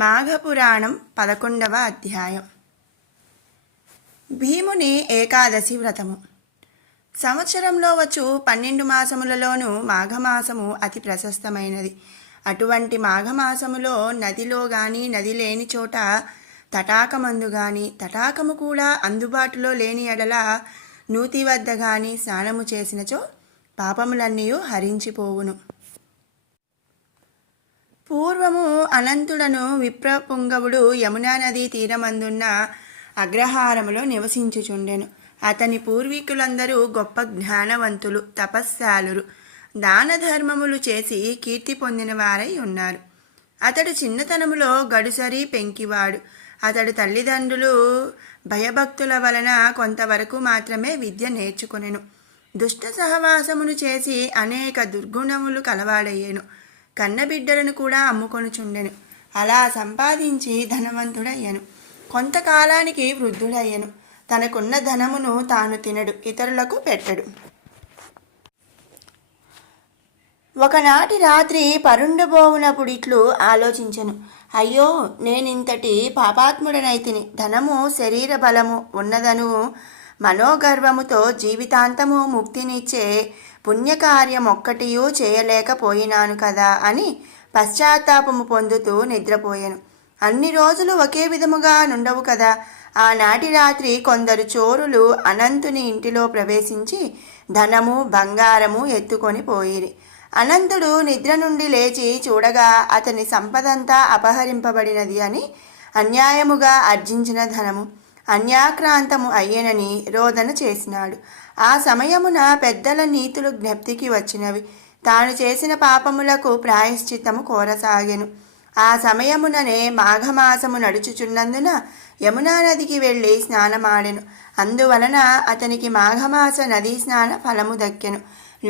మాఘపురాణం 11వ అధ్యాయం. భీముని ఏకాదశి వ్రతము. సంవత్సరంలో వచ్చు 12 మాసములలోనూ మాఘమాసము అతి ప్రశస్తమైనది. అటువంటి మాఘమాసములో నదిలో గాని నది లేని చోట తటాకమందు గాని తటాకము కూడా అందుబాటులో లేని ఎడల నూతి వద్ద గాని స్నానము చేసినచో పాపములన్నీ హరించిపోవును. పూర్వము అనంతుడను విప్రపుంగవుడు యమునా నదీ తీరమందున్న అగ్రహారములో నివసించుచుండెను. అతని పూర్వీకులందరూ గొప్ప జ్ఞానవంతులు, తపస్శాలురు, దాన ధర్మములు చేసి కీర్తి పొందిన వారై ఉన్నారు. అతడు చిన్నతనములో గడుసరి పెంకివాడు. అతడు తల్లిదండ్రులు భయభక్తుల వలన కొంతవరకు మాత్రమే విద్య నేర్చుకొనెను. దుష్ట సహవాసమును చేసి అనేక దుర్గుణములు కలవాడయ్యెను. కన్నబిడ్డలను కూడా అమ్ముకొనుచుండెను. అలా సంపాదించి ధనవంతుడయ్యను. కొంతకాలానికి వృద్ధుడయ్యను. తనకున్న ధనమును తాను తినడు, ఇతరులకు పెట్టడు. ఒకనాటి రాత్రి పరుండబోవునప్పుడిట్లు ఆలోచించెను. అయ్యో, నేనింతటి పాపాత్ముడనైతిని. ధనము శరీర బలము ఉన్నదను మనోగర్వముతో జీవితాంతము ముక్తినిచ్చే పుణ్యకార్యమొక్కటియూ చేయలేకపోయినాను కదా అని పశ్చాత్తాపము పొందుతూ నిద్రపోయాను. అన్ని రోజులు ఒకే విధముగా నుండవు కదా. ఆనాటి రాత్రి కొందరు చోరులు అనంతుని ఇంటిలో ప్రవేశించి ధనము బంగారము ఎత్తుకొని పోయిరి. అనంతుడు నిద్ర నుండి లేచి చూడగా అతని సంపదంతా అపహరింపబడినది అని అన్యాయముగా అర్జించిన ధనము అన్యాక్రాంతము అయ్యేనని రోదన చేసినాడు. ఆ సమయమున పెద్దల నీతులు జ్ఞప్తికి వచ్చినవి. తాను చేసిన పాపములకు ప్రాయశ్చిత్తము కోరసాగెను. ఆ సమయముననే మాఘమాసము నడుచుచున్నందున యమునా నదికి వెళ్ళి స్నానమాడెను. అందువలన అతనికి మాఘమాస నదీ స్నాన ఫలము దక్కెను.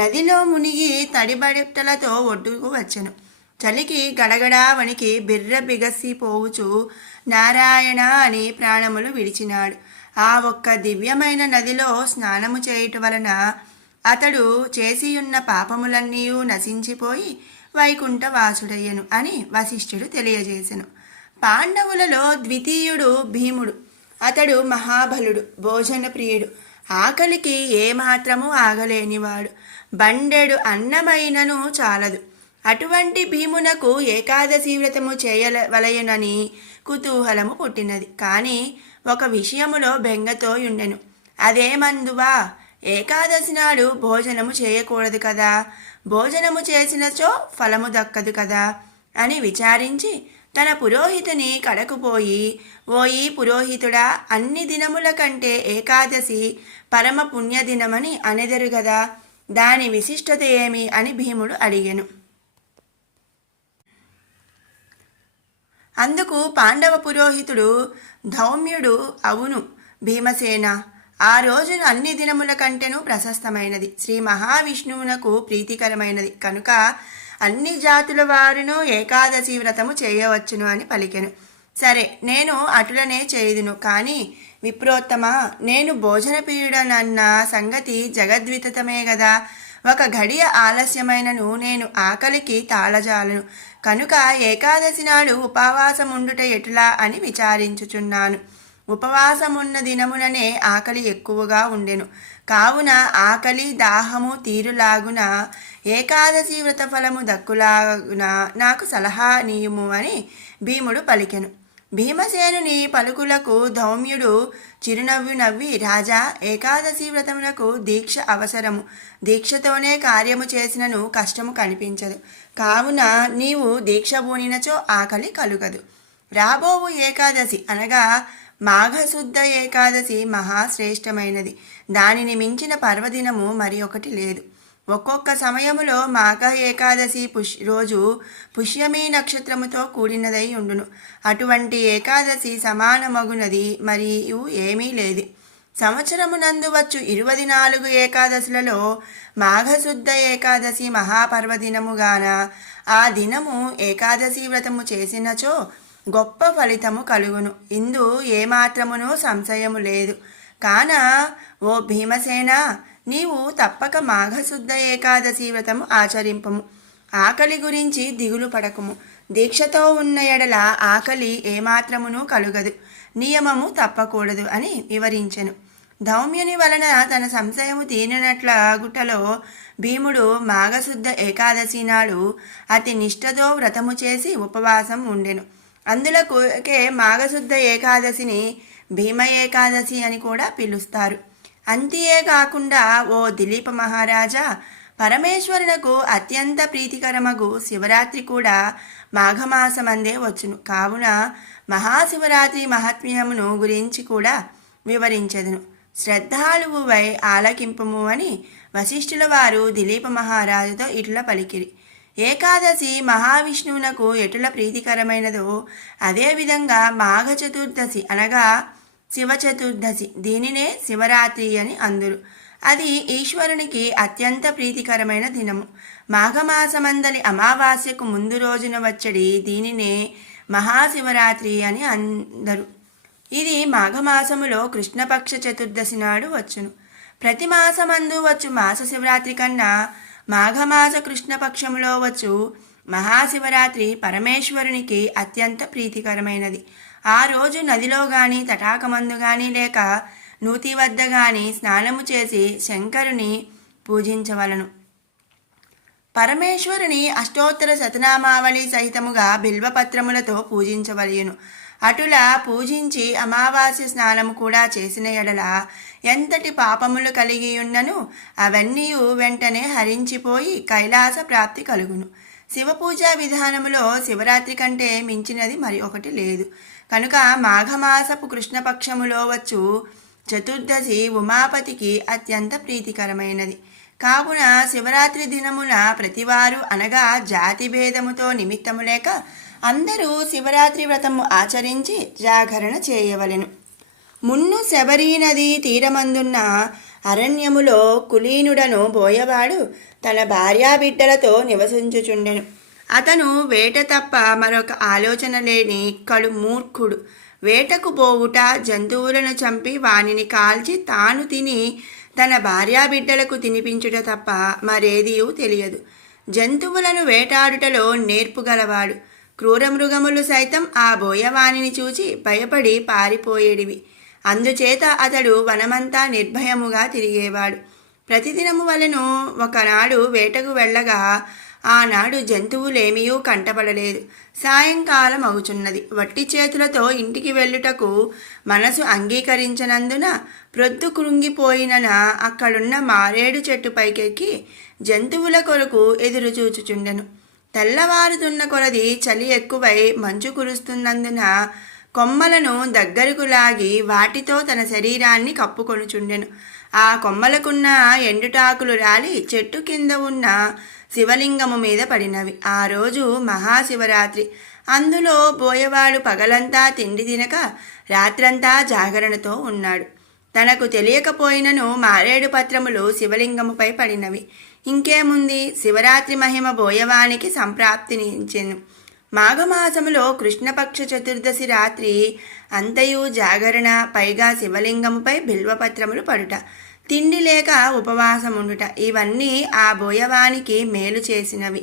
నదిలో మునిగి తడిబట్టలతో ఒడ్డుకు వచ్చెను. చలికి గడగడా వణికి బిర్ర బిగసిపోవుచు నారాయణ అని ప్రాణములు విడిచినాడు. ఆ ఒక్క దివ్యమైన నదిలో స్నానము చేయుట వలన అతడు చేసియున్న పాపములన్నీ నశించిపోయి వైకుంఠవాసుడయ్యను అని వశిష్ఠుడు తెలియజేసెను. పాండవులలో ద్వితీయుడు భీముడు. అతడు మహాబలుడు, భోజన ప్రియుడు, ఆకలికి ఏమాత్రము ఆగలేనివాడు. బండెడు అన్నమైనను చాలదు. అటువంటి భీమునకు ఏకాదశి వ్రతము చేయవలయనని కుతూహలము పుట్టినది. కానీ ఒక విషయములో బెంగతో ఉండెను. అదేమందువా, ఏకాదశి నాడు భోజనము చేయకూడదు కదా, భోజనము చేసినచో ఫలము దక్కదు కదా అని విచారించి తన పురోహితుని కడకుపోయి, ఓయి పురోహితుడా, అన్ని దినముల కంటే ఏకాదశి పరమ పుణ్యదినమని అనెదరు గదా, దాని విశిష్టత ఏమి అని భీముడు అడిగెను. అందుకు పాండవ పురోహితుడు ధౌమ్యుడు, అవును భీమసేన, ఆ రోజున అన్ని దినముల కంటేనూ ప్రశస్తమైనది, శ్రీ మహావిష్ణువునకు ప్రీతికరమైనది కనుక అన్ని జాతుల వారును ఏకాదశి వ్రతము చేయవచ్చును అని పలికెను. సరే, నేను అటులనే చేయుదును. కానీ విప్రోత్తమ, నేను భోజన ప్రియుడనన్న సంగతి జగద్విదితమే గదా. ఒక గడియ ఆలస్యమైనను నేను ఆకలికి తాళజాలను కనుక ఏకాదశి నాడు ఉపవాసముండుట ఎటులా అని విచారించుచున్నాను. ఉపవాసమున్న దినముననే ఆకలి ఎక్కువగా ఉండెను. కావున ఆకలి దాహము తీరులాగున ఏకాదశి వ్రత ఫలము దక్కులాగున నాకు సలహా నీయుము అని భీముడు పలికెను. భీమసేనుని పలుకులకు ధౌమ్యుడు చిరునవ్వు నవ్వి, రాజా, ఏకాదశి వ్రతమునకు దీక్ష అవసరము. దీక్షతోనే కార్యము చేసినను కష్టము కనిపించదు. కావున నీవు దీక్ష పూనినచో ఆకలి కలుగదు. రాబోవు ఏకాదశి అనగా మాఘశుద్ధ ఏకాదశి మహాశ్రేష్టమైనది. దానిని మించిన పర్వదినము మరి ఒకటి లేదు. ఒక్కొక్క సమయములో మాఘ ఏకాదశి రోజు పుష్యమీ నక్షత్రముతో కూడినదై ఉండును. అటువంటి ఏకాదశి సమానమగునది మరియు ఏమీ లేదు. సంవత్సరమునందు వచ్చు 24 ఏకాదశులలో మాఘశుద్ధ ఏకాదశి మహాపర్వదినముగాన ఆ దినము ఏకాదశి వ్రతము చేసినచో గొప్ప ఫలితము కలుగును. ఇందు ఏమాత్రమునూ సంశయము లేదు. కాన ఓ భీమసేన, నీవు తప్పక మాఘశుద్ధ ఏకాదశి వ్రతము ఆచరింపము. ఆకలి గురించి దిగులు పడకుము. దీక్షతో ఉన్న ఎడల ఆకలి ఏమాత్రమును కలుగదు, నియమము తప్పకూడదు అని వివరించెను. ధౌమ్యుని వలన తన సంశయము తీరినట్ల గుట్టలో భీముడు మాఘశుద్ధ ఏకాదశి నాడు అతి నిష్ఠతో వ్రతము చేసి ఉపవాసం ఉండెను. అందులోకే మాఘశుద్ధ ఏకాదశిని భీమ ఏకాదశి అని కూడా పిలుస్తారు. అంతేకాకుండా ఓ దిలీప మహారాజా, పరమేశ్వరునకు అత్యంత ప్రీతికరమగు శివరాత్రి కూడా మాఘమాసమందే వచ్చును. కావున మహాశివరాత్రి మహాత్మ్యమును గురించి కూడా వివరించెదను. శ్రద్ధాళువువై ఆలకింపుము అని వశిష్ఠుల వారు దిలీప మహారాజుతో ఇట్లా పలికిరి. ఏకాదశి మహావిష్ణువునకు ఎటుల ప్రీతికరమైనదో అదేవిధంగా మాఘ చతుర్దశి అనగా శివ చతుర్దశి, దీనినే శివరాత్రి అని అందురు. అది ఈశ్వరునికి అత్యంత ప్రీతికరమైన దినము. మాఘమాసమందలి అమావాస్యకు ముందు రోజున వచ్చడి దీనినే మహాశివరాత్రి అని అందరు. ఇది మాఘమాసములో కృష్ణపక్ష చతుర్దశి నాడు వచ్చును. ప్రతి మాసమందు వచ్చు మాస శివరాత్రి కన్నా మాఘమాస కృష్ణపక్షములో వచ్చు మహాశివరాత్రి పరమేశ్వరునికి అత్యంత ప్రీతికరమైనది. ఆ రోజు నదిలో గాని తటాకమందు గాని లేక నూతి వద్ద గాని స్నానము చేసి శంకరుని పూజించవలను. పరమేశ్వరుని అష్టోత్తర శతనామావళి సహితముగా బిల్వపత్రములతో పూజించవలయును. అటులా పూజించి అమావాస్య స్నానము కూడా చేసిన ఎడల ఎంతటి పాపములు కలిగి ఉన్నను అవన్నీ వెంటనే హరించిపోయి కైలాస ప్రాప్తి కలుగును. శివపూజా విధానములో శివరాత్రి కంటే మించినది మరి ఒకటి లేదు. కనుక మాఘమాసపు కృష్ణపక్షములో వచ్చు చతుర్దశి ఉమాపతికి అత్యంత ప్రీతికరమైనది. కావున శివరాత్రి దినమున ప్రతివారు అనగా జాతి భేదముతో నిమిత్తము లేక అందరూ శివరాత్రి వ్రతము ఆచరించి జాగరణ చేయవలెను. మున్ను శబరీ నది తీరమందున్న అరణ్యములో కులీనుడను బోయవాడు తన భార్యాబిడ్డలతో నివసించుచుండెను. అతను వేట తప్ప మరొక ఆలోచన లేని కడు మూర్ఖుడు. వేటకు పోవుట, జంతువులను చంపి వానిని కాల్చి తాను తిని తన భార్యాబిడ్డలకు తినిపించుట తప్ప మరేదియూ తెలియదు. జంతువులను వేటాడుటలో నేర్పుగలవాడు. క్రూరమృగములు సైతం ఆ బోయవానిని చూచి భయపడి పారిపోయేడివి. అందుచేత అతడు వనమంతా నిర్భయముగా తిరిగేవాడు. ప్రతిదినము వలెను ఒకనాడు వేటకు వెళ్ళగా ఆనాడు జంతువులేమీయూ కంటపడలేదు. సాయంకాలం అవుచున్నది. వట్టి చేతులతో ఇంటికి వెళ్ళుటకు మనసు అంగీకరించనందున ప్రొద్దు కృంగిపోయినన అక్కడున్న మారేడు చెట్టు పైకెక్కి జంతువుల కొరకు ఎదురు చూచుచుండెను. తెల్లవారుతున్న కొలది చలి ఎక్కువై మంచు కురుస్తున్నందున కొమ్మలను దగ్గరకు లాగి వాటితో తన శరీరాన్ని కప్పుకొనుచుండెను. ఆ కొమ్మలకున్న ఎండుటాకులు రాలి చెట్టు కింద ఉన్న శివలింగము మీద పడినవి. ఆ రోజు మహాశివరాత్రి. అందులో బోయవాడు పగలంతా తిండి తినక రాత్రంతా జాగరణతో ఉన్నాడు. తనకు తెలియకపోయినను మారేడు పత్రములు శివలింగముపై పడినవి. ఇంకేముంది, శివరాత్రి మహిమ బోయవానికి సంప్రాప్తినిచ్చెను. మాఘమాసములో కృష్ణపక్ష చతుర్దశి రాత్రి అంతయు జాగరణ, పైగా శివలింగముపై బిల్వపత్రములు పడుట, తిండి లేక ఉపవాసముండుట, ఇవన్నీ ఆ బోయవానికి మేలు చేసినవి.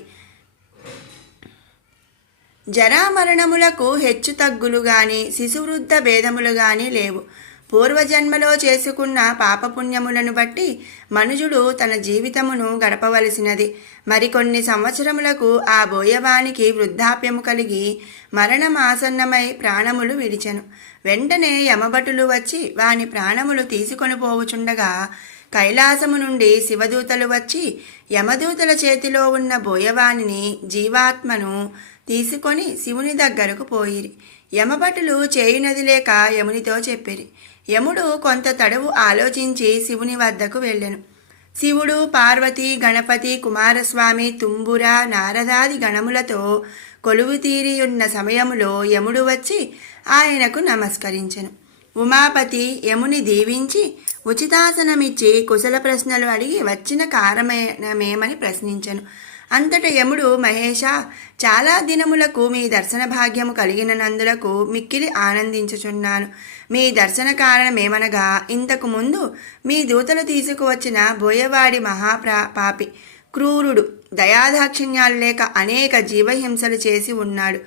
జరామరణములకు హెచ్చు తగ్గులు గాని శిశువృద్ధ భేదములు గాని లేవు. పూర్వజన్మలో చేసుకున్న పాపపుణ్యములను బట్టి మనుజుడు తన జీవితమును గడపవలసినది. మరికొన్ని సంవత్సరములకు ఆ బోయవానికి వృద్ధాప్యము కలిగి మరణమాసన్నమై ప్రాణములు విడిచెను. వెంటనే యమభటులు వచ్చి వాని ప్రాణములు తీసుకొని పోవుచుండగా కైలాసము నుండి శివదూతలు వచ్చి యమదూతల చేతిలో ఉన్న బోయవానిని జీవాత్మను తీసుకొని శివుని దగ్గరకు పోయిరి. యమభటులు చేయునది లేక యమునితో చెప్పిరి. యముడు కొంత తడవు ఆలోచించి శివుని వద్దకు వెళ్ళెను. శివుడు, పార్వతి, గణపతి, కుమారస్వామి, తుంబుర, నారదాది గణములతో కొలువు తీరియున్న సమయములో యముడు వచ్చి ఆయనకు నమస్కరించెను. ఉమాపతి యముని దీవించి ఉచితాసనమిచ్చి కుశల ప్రశ్నలు అడిగి వచ్చిన కారణమేమని ప్రశ్నించెను. అంతట యముడు, మహేష, చాలా దినములకు మీ దర్శన భాగ్యము కలిగినందులకు మిక్కిలి ఆనందించుచున్నాను. మీ దర్శన కారణమేమనగా ఇంతకు ముందు మీ దూతలు తీసుకువచ్చిన బోయవాడి పాపి క్రూరుడు, దయాదాక్షిణ్యాలు లేక అనేక జీవహింసలు చేసి ఉన్నాడు.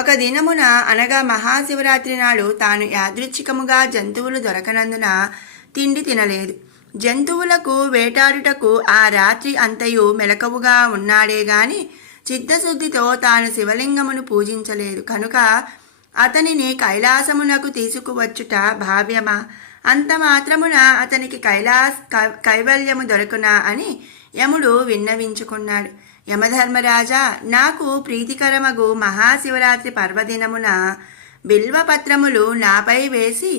ఒక దినమున అనగా మహాశివరాత్రి నాడు తాను యాదృచ్ఛికముగా జంతువులు దొరకనందున తిండి తినలేదు. జంతువులకు వేటాడుటకు ఆ రాత్రి అంతయు మెలకువగా ఉన్నాడే గాని చిత్తశుద్ధితో తాను శివలింగమును పూజించలేదు. కనుక అతనిని కైలాసమునకు తీసుకువచ్చుట భావ్యమా? అంత మాత్రమున అతనికి కైవల్యము దొరకునా అని యముడు విన్నవించుకున్నాడు. యమధర్మరాజా, నాకు ప్రీతికరమగు మహాశివరాత్రి పర్వదినమున బిల్వపత్రములు నాపై వేసి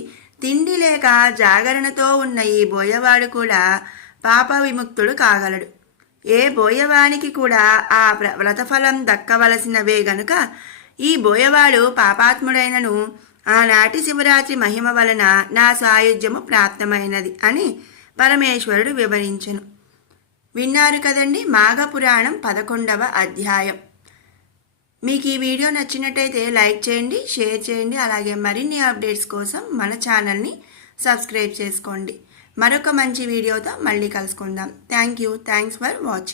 తిండి లేక జాగరణతో ఉన్న ఈ బోయవాడు కూడా పాప విముక్తుడు కాగలడు. ఏ బోయవానికి కూడా ఆ వ్రతఫలం దక్కవలసినవే గనుక ఈ బోయవాడు పాపాత్ముడైనను ఆనాటి శివరాత్రి మహిమ వలన నా సాయుధ్యము ప్రాప్తమైనది అని పరమేశ్వరుడు వివరించెను. విన్నారు కదండి, మాఘపురాణం 11వ అధ్యాయం. మీకు ఈ వీడియో నచ్చినట్టయితే లైక్ చేయండి, షేర్ చేయండి. అలాగే మరిన్ని అప్డేట్స్ కోసం మన ఛానల్ని సబ్స్క్రైబ్ చేసుకోండి. మరొక మంచి వీడియోతో మళ్ళీ కలుసుకుందాం. Thanks for watching.